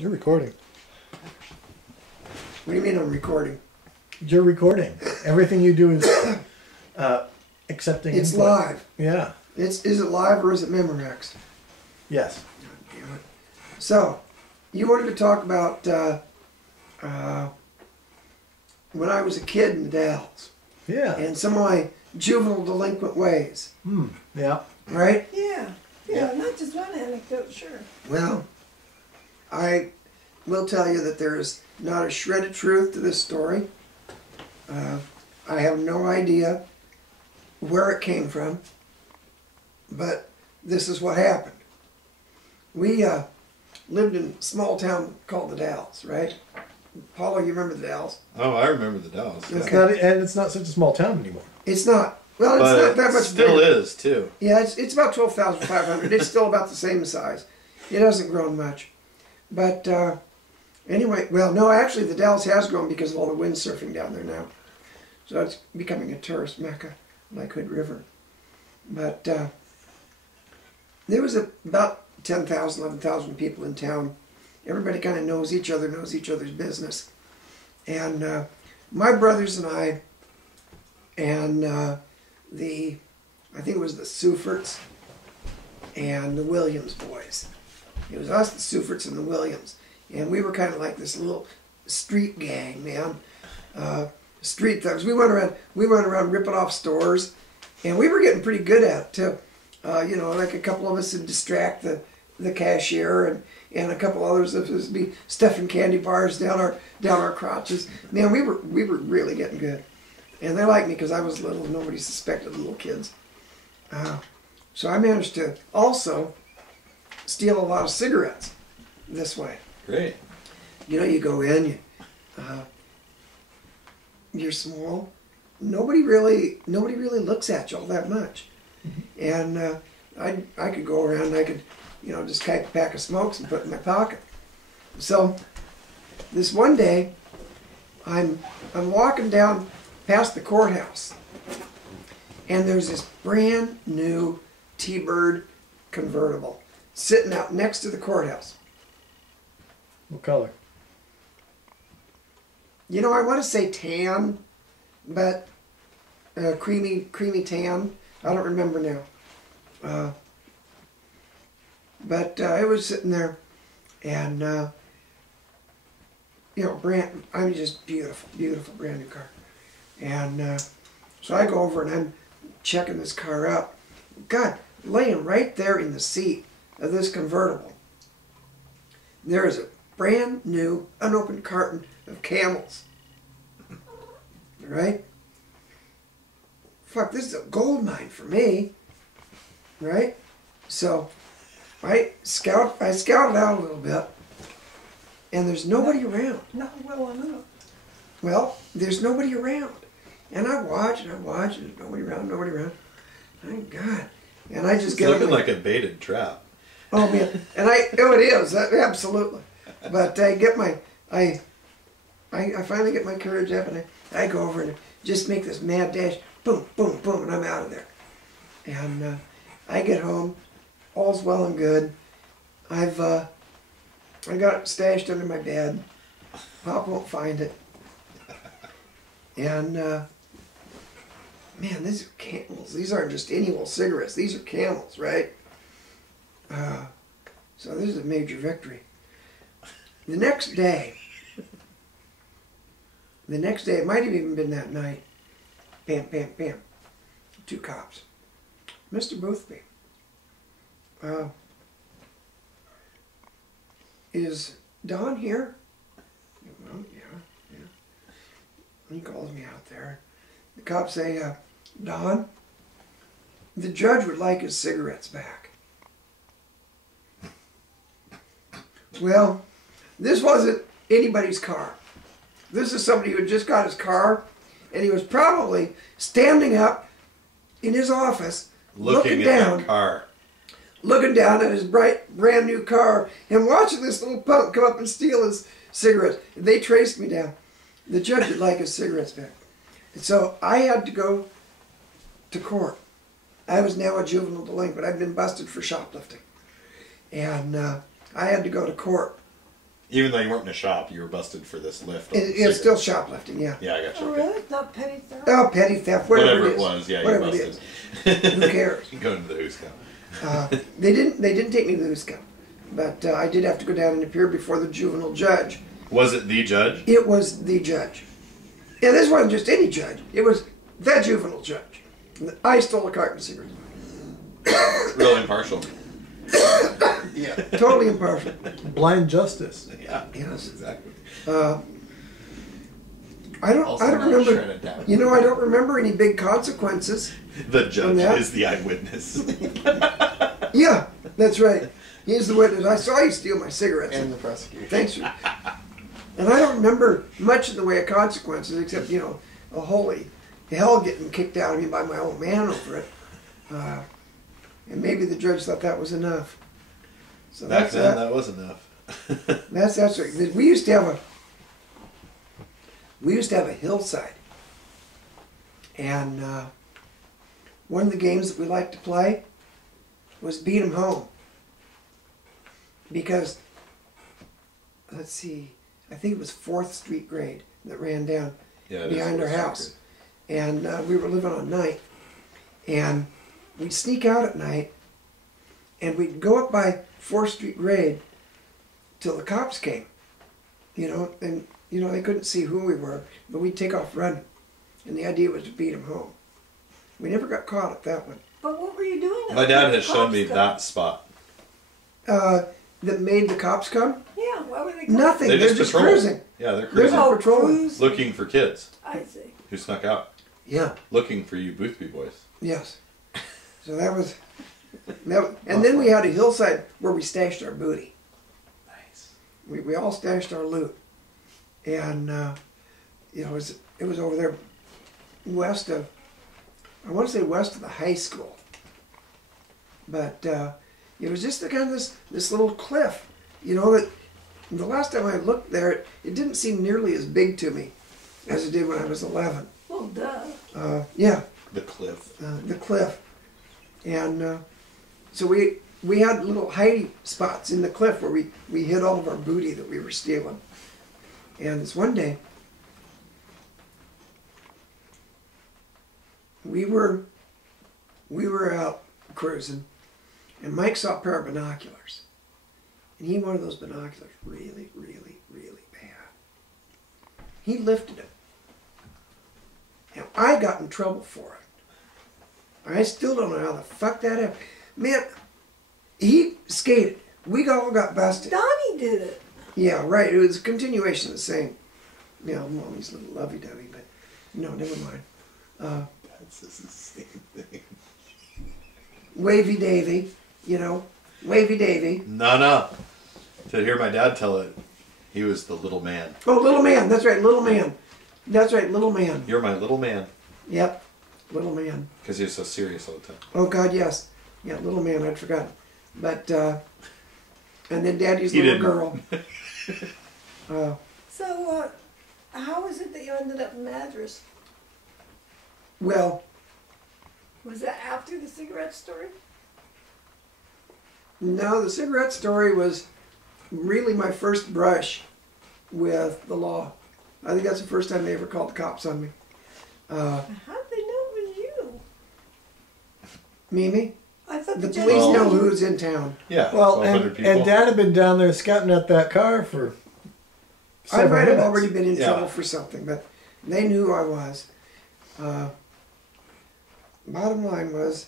You're recording. What do you mean I'm recording? You're recording. Everything you do is accepting It's input. live. Yeah. Is it live or is it Memorex? Yes. Damn it. So, you wanted to talk about when I was a kid in Dalles Yeah. and some of my juvenile delinquent ways, Yeah. right? Yeah, not just one anecdote, sure. Well, I will tell you that there is not a shred of truth to this story. I have no idea where it came from, but this is what happened. We lived in a small town called the Dalles, right? Paula, you remember the Dalles? Oh, I remember the Dalles. Okay. It's not, and it's not such a small town anymore. It's not. Well, it's But not that much still bigger. is too. Yeah, it's about 12,500. It's still about the same size. It hasn't grown much. But anyway, well, no, actually the Dalles has grown because of all the windsurfing down there now. So it's becoming a tourist mecca, like Hood River. But there was about 10,000, 11,000 people in town. Everybody kind of knows each other, knows each other's business. And my brothers and I, and I think it was the Sufferts and the Williams boys. It was us, the Sufferts, and the Williams. And we were kind of like this little street gang, man. Street thugs. We went around ripping off stores, and we were getting pretty good at it too. You know, like a couple of us would distract the cashier, and a couple others of us would be stuffing candy bars down our crotches. Man, we were really getting good. And they liked me because I was little and nobody suspected the little kids. So I managed to also steal a lot of cigarettes this way. Great. You know, you go in, you're small. Nobody really looks at you all that much. And I could go around and I could, you know, just take a pack of smokes and put it in my pocket. So this one day, I'm walking down past the courthouse, and there's this brand new T-Bird convertible sitting out next to the courthouse. What color? You know, I want to say tan, but creamy tan. I don't remember now. But it was sitting there, and you know, just beautiful brand new car. And so I go over and I'm checking this car out. God, laying right there in the seat of this convertible, there is a brand new unopened carton of Camels. Right? Fuck, this is a gold mine for me. Right? So I scouted out a little bit, and there's nobody around. Not well enough. Well, there's nobody around. And I watch, and there's nobody around. Thank God. And I just It's get looking on like a baited trap. oh man, and oh it is, absolutely. But I finally get my courage up, and I go over and just make this mad dash, boom, boom, boom, and I'm out of there. And I get home, all's well and good. I got it stashed under my bed. Pop won't find it. And man, these are Camels. These aren't just any old cigarettes. These are Camels, right? So this is a major victory. The next day, it might have even been that night, bam, bam, bam, 2 cops. Mr. Boothby, is Don here? Well, yeah. He calls me out there. The cops say, Don, the judge would like his cigarettes back. Well, this wasn't anybody's car. This is somebody who had just got his car, and he was probably standing up in his office, looking at down, that car. looking down at his bright, brand new car, and watching this little punk come up and steal his cigarettes. They traced me down. The judge would like his cigarettes back. And so I had to go to court. I was now a juvenile delinquent. I'd been busted for shoplifting. And I had to go to court. Even though you weren't in a shop, you were busted for this lift. It's still shoplifting, yeah. Yeah, I got you. Oh, Okay. really? Not petty theft? Oh, petty theft, Whatever it it is. was, yeah, Whatever you it busted. is. Who cares? Going to the Who's Cup. They didn't take me to the Hoos Cup, but I did have to go down and appear before the juvenile judge. Was it the judge? It was the judge. Yeah, this wasn't just any judge. It was the juvenile judge. I stole a carton of cigarettes. Real impartial. Yeah. Totally impartial. Blind justice. Yeah. Yes. Exactly. I don't Also not remember. shredded down. You know, I don't remember any big consequences. The judge that? is the eyewitness. Yeah, that's right. He's the witness. I saw you steal my cigarettes. And the prosecution. Thanks. And I don't remember much in the way of consequences, except, a holy hell getting kicked out of me by my old man over it. And maybe the judge thought that was enough. So Back that's then, that. that was enough. That's right. We used to have a hillside, and one of the games that we liked to play was beat 'em home. Because, let's see, I think it was 4th Street grade that ran down Yeah, it is behind our Fourth house, Street. and we were living on 9th, and we'd sneak out at night, and we'd go up by 4th Street grade till the cops came, and they couldn't see who we were, but we'd take off running, and the idea was to beat them home. We never got caught at that one. But what were you doing? My dad has shown me that spot. That made the cops come? Yeah, why were they coming? Nothing. They They're just just patrol. cruising. Yeah, they're They're cruising. not patrolling. cruise. Looking for kids I see. who snuck out. Yeah. Looking for you Boothby boys. Yes. So that was, and then we had a hillside where we stashed our booty. Nice. We all stashed our loot, and it was over there west of, I want to say west of the high school, but it was just the kind of this little cliff, that the last time I looked there, it didn't seem nearly as big to me as it did when I was 11. Well, duh. Yeah. The cliff. The cliff, and so we had little hiding spots in the cliff where we hid all of our booty that we were stealing. And this one day, we were out cruising, and Mike saw a pair of binoculars, and he wanted those binoculars really, really, really bad. He lifted them, and I got in trouble for it. I still don't know how the fuck that happened. Man, he skated. We all got busted. Donnie did it. Yeah, right. It was a continuation of the same. Mommy's little lovey-dovey, but no, never mind. That's just the same thing. Wavy Davy, Wavy Davy. No. To hear my dad tell it, he was the little man. Oh, little man. That's right, little man. That's right, little man. You're my little man. Yep, little man. Because he was so serious all the time. Oh, God, yes. Yeah, little man, I'd forgotten. But, and then Daddy's He little didn't. girl. So, how is it that you ended up in Madras? Well, Was that after the cigarette story? no, the cigarette story was really my first brush with the law. I think that's the first time they ever called the cops on me. How did they know it was you? Mimi, I thought the judge police knew know you. who's in town. Yeah, Well, 1,200 people. and Dad had been down there scouting at that car for I several might have minutes. already been in Yeah. trouble for something, but they knew who I was. Bottom line was,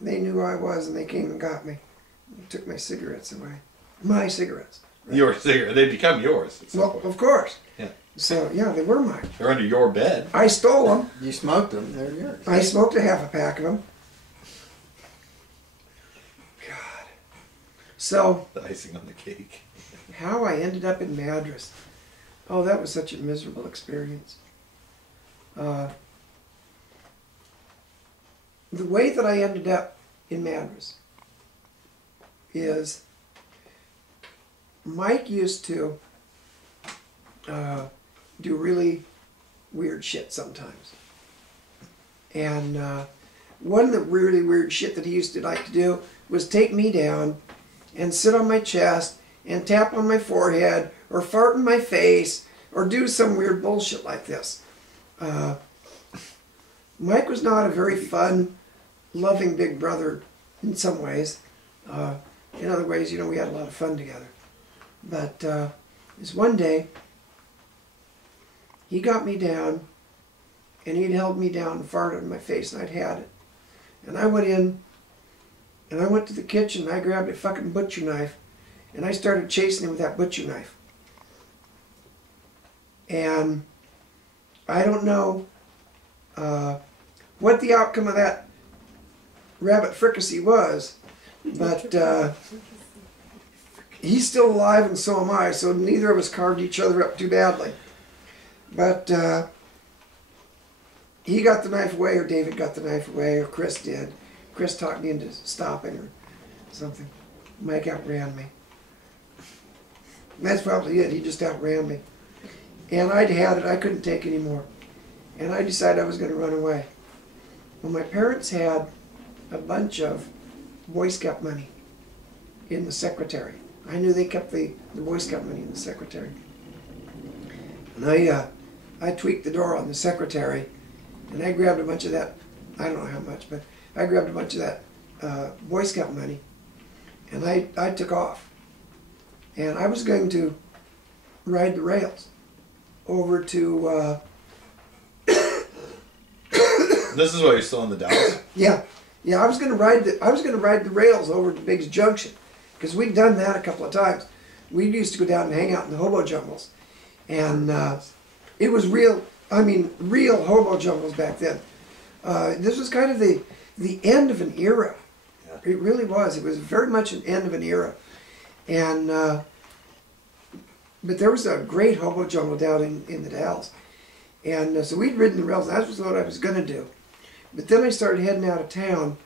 they knew who I was and they came and got me. And took my cigarettes away. My cigarettes. Your cigarette, they become yours at some Well, point. of course. Yeah. So, yeah, they were mine. They're under your bed. I stole them. You smoked them, they're yours. I smoked a half a pack of them. God. So, The icing on the cake. how I ended up in Madras. Oh, that was such a miserable experience. The way that I ended up in Madras is Mike used to do really weird shit sometimes. And one of the really weird shit that he used to like to do was take me down and sit on my chest and tap on my forehead or fart in my face or do some weird bullshit like this. Mike was not a very fun, loving big brother in some ways. In other ways, you know, we had a lot of fun together. But this one day, he got me down, and he'd held me down and farted in my face, and I'd had it. And I went in, and I went to the kitchen, and I grabbed a fucking butcher knife, and I started chasing him with that butcher knife. And I don't know what the outcome of that rabbit fricassee was, but he's still alive and so am I, so neither of us carved each other up too badly. But he got the knife away, or David got the knife away, or Chris did. Chris talked me into stopping or something. Mike outran me. That's probably it. He just outran me. And I'd had it. I couldn't take any more. And I decided I was going to run away. Well, my parents had a bunch of Boy Scout money in the secretary. I knew they kept the Boy Scout money in the secretary. And I tweaked the door on the secretary, and I grabbed a bunch of that, I don't know how much, but I grabbed a bunch of that Boy Scout money, and I took off. And I was going to ride the rails over to... This is why you're still in the Dalles? Yeah. I was gonna ride the rails over to Biggs Junction, because we'd done that a couple of times. We used to go down and hang out in the hobo jungles, and it was real hobo jungles back then. This was kind of the end of an era. Yeah. It really was. It was very much an end of an era, and but there was a great hobo jungle down in the Dalles, and so we'd ridden the rails. That was what I was gonna do. But then I started heading out of town,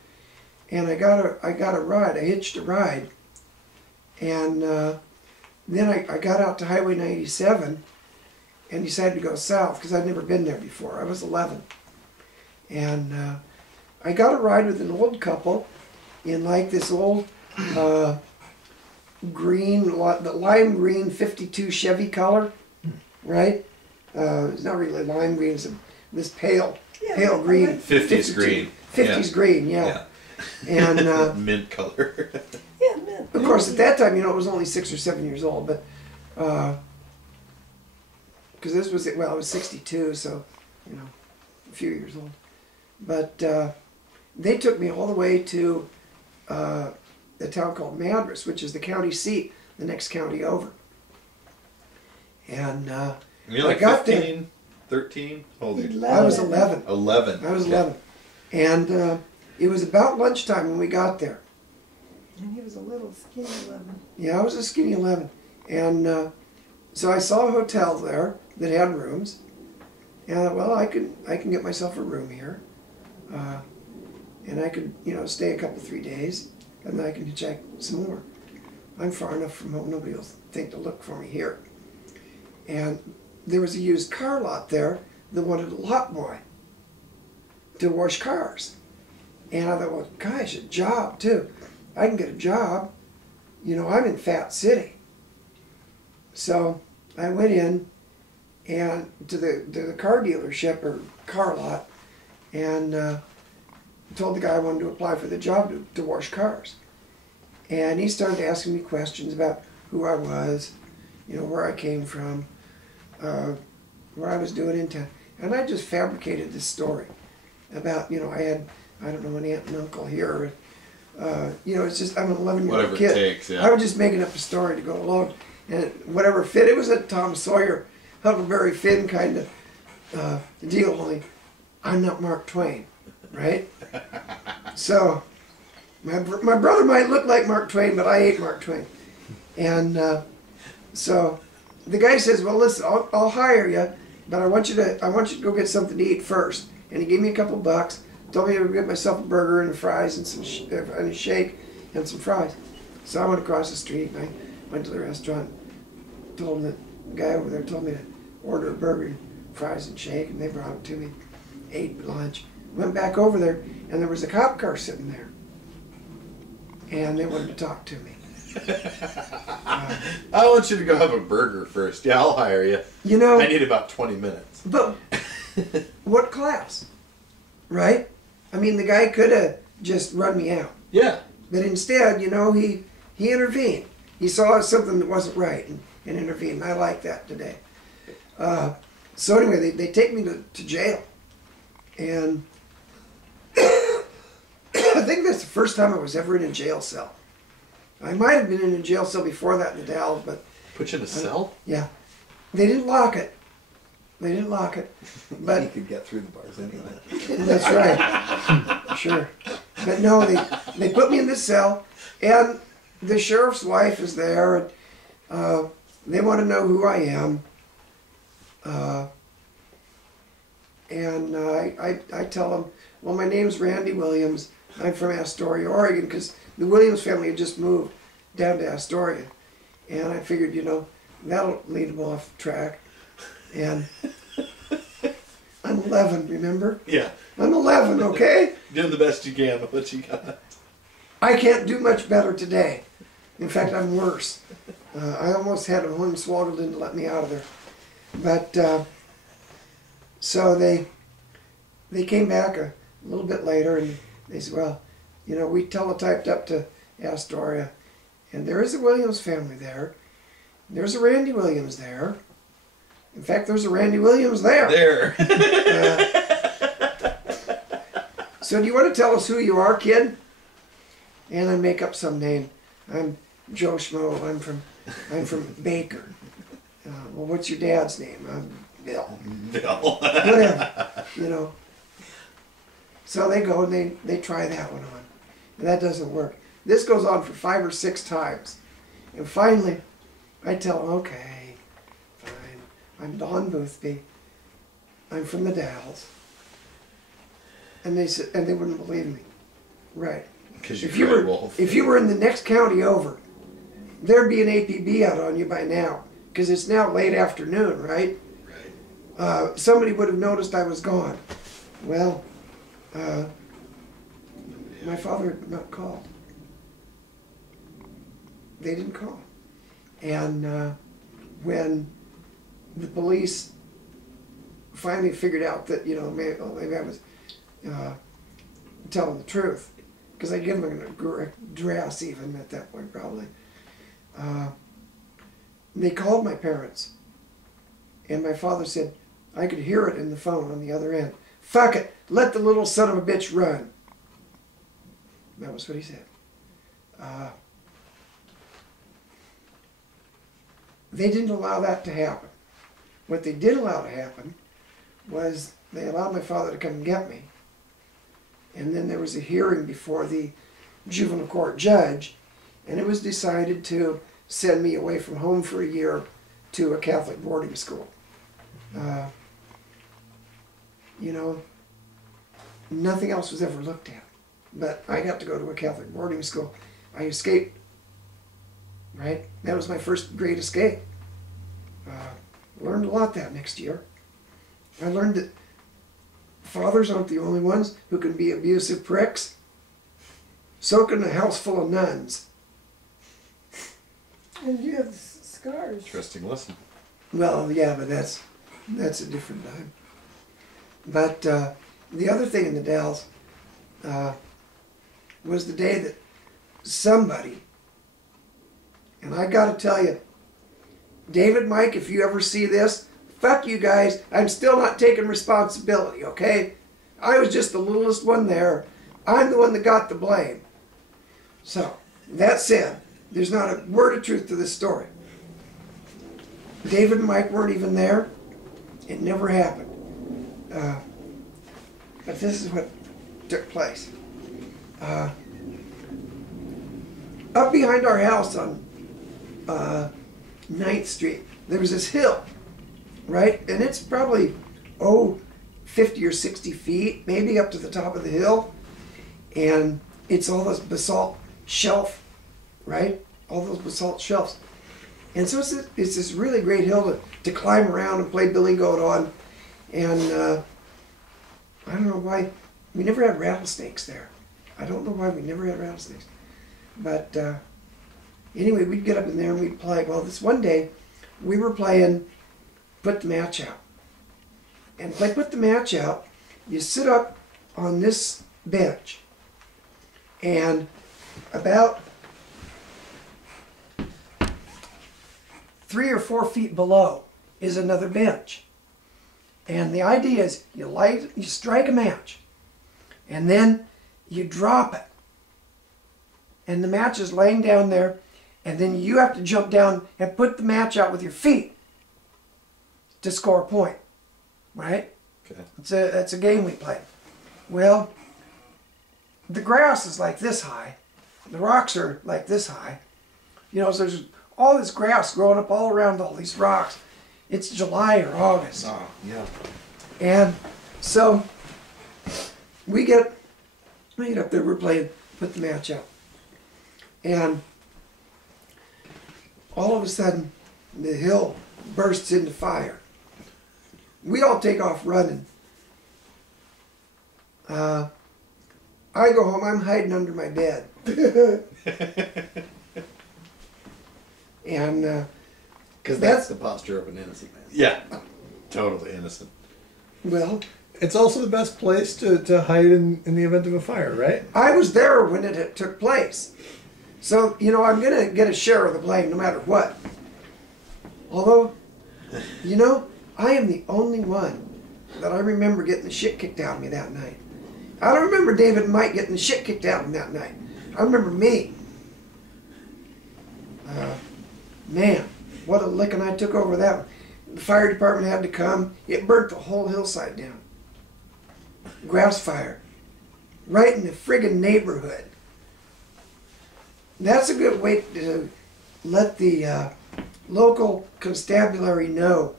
and I got a ride. I hitched a ride, and then I got out to Highway 97 and decided to go south because I'd never been there before. I was 11, and I got a ride with an old couple in like this old the lime green 52 Chevy color, right? It's not really lime green. It's this pale green. 50s green. 50s green, yeah. And mint color. Yeah, mint. of course, at that time, you know, it was only 6 or 7 years old, but because this was, well, I was 62, so, you know, a few years old. But they took me all the way to a town called Madras, which is the county seat, the next county over. And you're like 15, 13? How old are you? I was 11. 11. I was 11. And it was about lunchtime when we got there. And he was a little skinny 11. Yeah, I was a skinny 11. And so I saw a hotel there that had rooms. And I thought, well, I can get myself a room here. And I could, you know, stay a couple, 3 days. And then I can hitchhike some more. I'm far enough from home, nobody will think to look for me here. And there was a used car lot there that wanted a lot boy to wash cars. And I thought, well, gosh, a job too. I can get a job. You know, I'm in Fat City. So I went in and to the car dealership or car lot and told the guy I wanted to apply for the job to wash cars. And he started asking me questions about who I was, you know, where I came from, what I was doing in town. And I just fabricated this story about, you know, I had, I don't know, an aunt and uncle here. You know, it's just, I'm an 11-year-old Whatever kid. it takes, yeah. I was just making up a story to go along. And whatever fit, it was a Tom Sawyer, Huckleberry Finn kind of deal, only I'm not Mark Twain, right? So, my brother might look like Mark Twain, but I ain't Mark Twain. And so the guy says, well, listen, I'll hire you, but I want you to go get something to eat first. And he gave me a couple bucks, told me to get myself a burger and fries and and a shake and some fries. So I went across the street and I went to the restaurant, told him the guy over there told me to order a burger, fries and shake, and they brought it to me. Ate lunch, went back over there, and there was a cop car sitting there. And they wanted to talk to me. I want you to go have a burger first. Yeah, I'll hire you. You know, I need about 20 minutes. but what class, right? I mean, the guy could have just run me out. Yeah. But instead, you know, he intervened. He saw something that wasn't right and intervened. I like that today. So anyway, they take me to jail. And I think that's the first time I was ever in a jail cell. I might have been in a jail cell before that in the Dalles, but... Put you in a cell? Yeah. They didn't lock it. They didn't lock it. But You could get through the bars anyway. that's right. Sure. But no, they put me in this cell, and the sheriff's wife is there, and they want to know who I am. I tell them, well, my name's Randy Williams. I'm from Astoria, Oregon, because the Williams family had just moved down to Astoria. And I figured, you know, that'll lead them off track. And I'm 11, remember? Yeah. I'm 11, okay? Doing the best you can with what you got. I can't do much better today. In fact, I'm worse. I almost had a hornswoggled in to let me out of there. But, so they came back a little bit later and they said, well, you know, we teletyped up to Astoria, and there is a Williams family there. There's a Randy Williams there. In fact, there's a Randy Williams there. There. So do you want to tell us who you are, kid? And I make up some name. I'm Joe Schmo. I'm from Baker. Well, what's your dad's name? I'm Bill. Bill. Whatever, you know. So they go and they try that one on. And that doesn't work. This goes on for 5 or 6 times. And finally, I tell them, okay, fine. I'm Don Boothby. I'm from the Dalles. And they said, and they wouldn't believe me. Right. Because If you were in the next county over, there'd be an APB out on you by now. Because it's now late afternoon, right? Right. Somebody would have noticed I was gone. Well, my father had not called. They didn't call. And when the police finally figured out that, you know, maybe I was telling the truth, because I gave them an address even at that point probably. They called my parents, and my father said, I could hear it in the phone on the other end. Fuck it, let the little son of a bitch run. That was what he said. They didn't allow that to happen. What they did allow to happen was they allowed my father to come and get me. And then there was a hearing before the juvenile court judge, and it was decided to send me away from home for a year to a Catholic boarding school. You know, nothing else was ever looked at. But I got to go to a Catholic boarding school. I escaped, right? That was my first great escape. Learned a lot that next year. I learned that fathers aren't the only ones who can be abusive pricks. So can a house full of nuns. And you have scars. Interesting lesson. Well, yeah, but that's a different time. But the other thing in the Dalles was the day that somebody, and I got to tell you, David, Mike, if you ever see this, fuck you guys. I'm still not taking responsibility, okay? I was just the littlest one there. I'm the one that got the blame. So, that said, there's not a word of truth to this story. David and Mike weren't even there. It never happened. But this is what took place. Up behind our house on 9th Street, there was this hill, right? And it's probably, 50 or 60 feet, maybe up to the top of the hill. And it's all this basalt shelf, right? All those basalt shelves. And so it's this really great hill to climb around and play Billy Goat on. And I don't know why, we never had rattlesnakes there. I don't know why we never had rattlesnakes. But Anyway, we'd get up in there and we'd play. Well, this one day, we were playing Put the Match Out. And play Put the Match Out, you sit up on this bench, and about 3 or 4 feet below is another bench. And the idea is you strike a match, and then you drop it. And the match is laying down there, and then you have to jump down and put the match out with your feet to score a point, right? Okay. That's a game we play. Well, the grass is like this high. The rocks are like this high. You know, so there's all this grass growing up all around all these rocks. It's July or August. Oh, yeah. And so we get up there, we're playing Put the Match Out. And all of a sudden, the hill bursts into fire. We all take off running. I go home, I'm hiding under my bed. And Because that's the posture of an innocent man. Yeah. Totally innocent. well, It's also the best place to hide in the event of a fire, right? I was there when it took place. So, you know, I'm going to get a share of the blame no matter what. Although, you know, I am the only one that I remember getting the shit kicked out of me that night. I don't remember David and Mike getting the shit kicked out of them that night. I remember me. Man, what a licking I took over that one. The fire department had to come. It burnt the whole hillside down. Grass fire. Right in the friggin' neighborhood. That's a good way to let the local constabulary know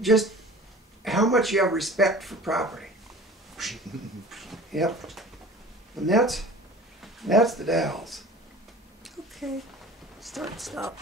just how much you have respect for property. Yep. And that's the Dalles. Okay. Start, stop.